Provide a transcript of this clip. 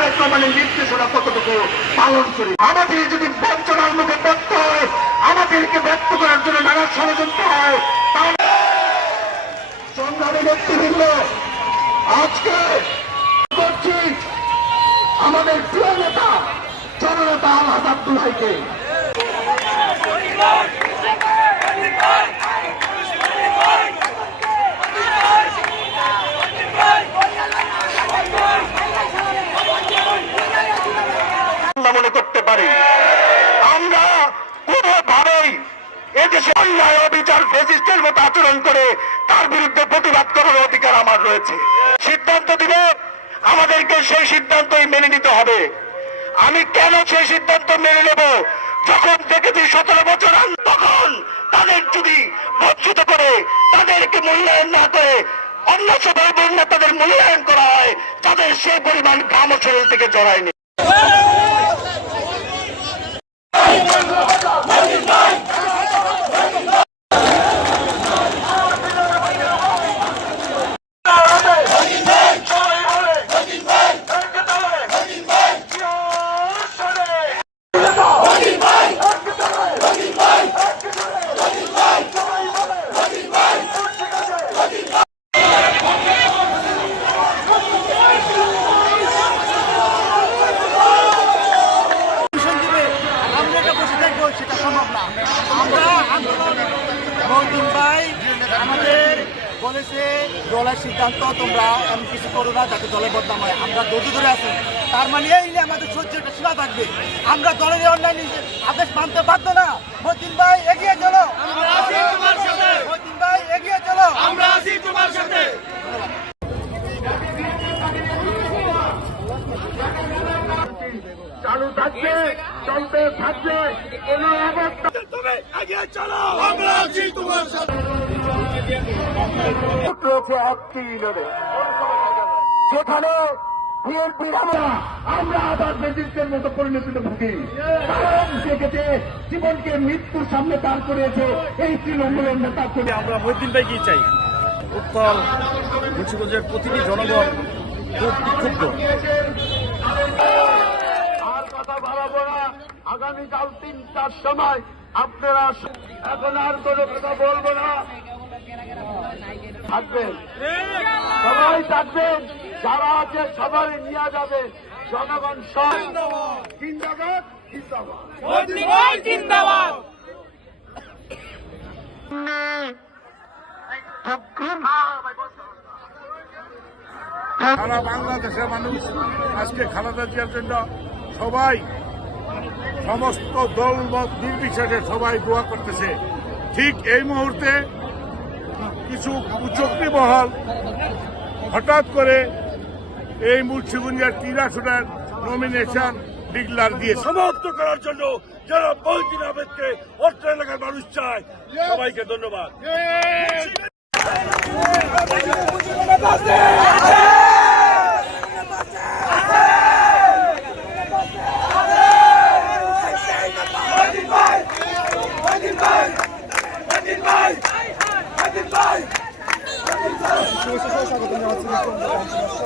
রহমানের নির্দেশনা কতটুকু পালন করি? আমাদের যদি বঞ্চনার মুখে ব্যক্ত হয়, আমাদেরকে ব্যক্ত করার জন্য নানা ষড়যন্ত্র হয়, তাহলে আজকে করছি আমাদের প্রিয় নেতা, জননেতা আলহাদ আব্দুল্লাহকে আমরা পারি। আমরা কোনোভাবেই এদেশে অন্যায়, অবিচার ফেসিস্টের মতো আচরণ করে তার বিরুদ্ধে প্রতিবাদ করার অধিকার আমার রয়েছে। সিদ্ধান্ত দিবে আমাদেরকে সেই সিদ্ধান্তই মেনে নিতে হবে। আমি কেন সেই সিদ্ধান্ত মেনে নেব? যখন দেখেছি সতেরো বছর আন- তখন তাদের যদি বঞ্চিত করে, তাদেরকে মূল্যায়ন না করে, অন্য সবাই বন্যা তাদের মূল্যায়ন করা হয়, তাদের সেই পরিমাণ ঘাম শরীর থেকে জড়ায়নি মিশন দিবে আর আমরা এটা বসে থাকব সেটা সম্ভব না আমরা আন্দোলন মহিদিন ভাই আমাদের বলেছে দলের সিদ্ধান্ত তোমরা এমন কিছু করো না যাতে দলের বদনাম হয়। আমরা ধৈর্য ধরে আছি। তার মানে এই নিয়ে আমাদের সহ্য একটা সীমা থাকবে। আমরা দলের নিজে- আদেশ মানতে বাধ্য না। মতিন ভাই এগিয়ে চলো। মতিন ভাই এগিয়ে চলো। আমরা আছি তোমার সাথে চালু থাকবে চলতে কোনো তুমি এগিয়ে চলো আমরা আছি তোমার সাথে সেখানে বিএনপির আমরা আমরা আবার বেদিসের মতো পরিণতিতে ভুগি কারণ দেখেছে জীবনকে মৃত্যুর সামনে দাঁড় করিয়েছে এই তৃণমূলের নেতা করে আমরা মহিদ্দিন ভাইকেই চাই। উত্তল মুন্সিগঞ্জের প্রতিটি জনগণ খুব বিক্ষুব্ধ আর কথা বাড়াবো না আগামীকাল তিনটার সময় আপনারা এখন আর কোনো কথা বলব না। থাকবেন। সবাই থাকবেন। যারা আছে সবাই নিয়ে যাবে। জনগণ সব। জিন্দাবাদ জিন্দাবাদ। সারা বাংলাদেশের মানুষ আজকে খালেদা জিয়ার জন্য সবাই সমস্ত দল মত নির্বিশেষে সবাই দোয়া করতেছে। ঠিক এই মুহূর্তে কিছু কুচক্রি মহল হঠাৎ করে এই মুন্সিগঞ্জের তিন আসনের নমিনেশন ডিক্লার দিয়ে সমাপ্ত করার জন্য যারা বলদিন আবেদকে অর্থ এলাকার মানুষ চায় সবাইকে ধন্যবাদ। জিন্দাবাদ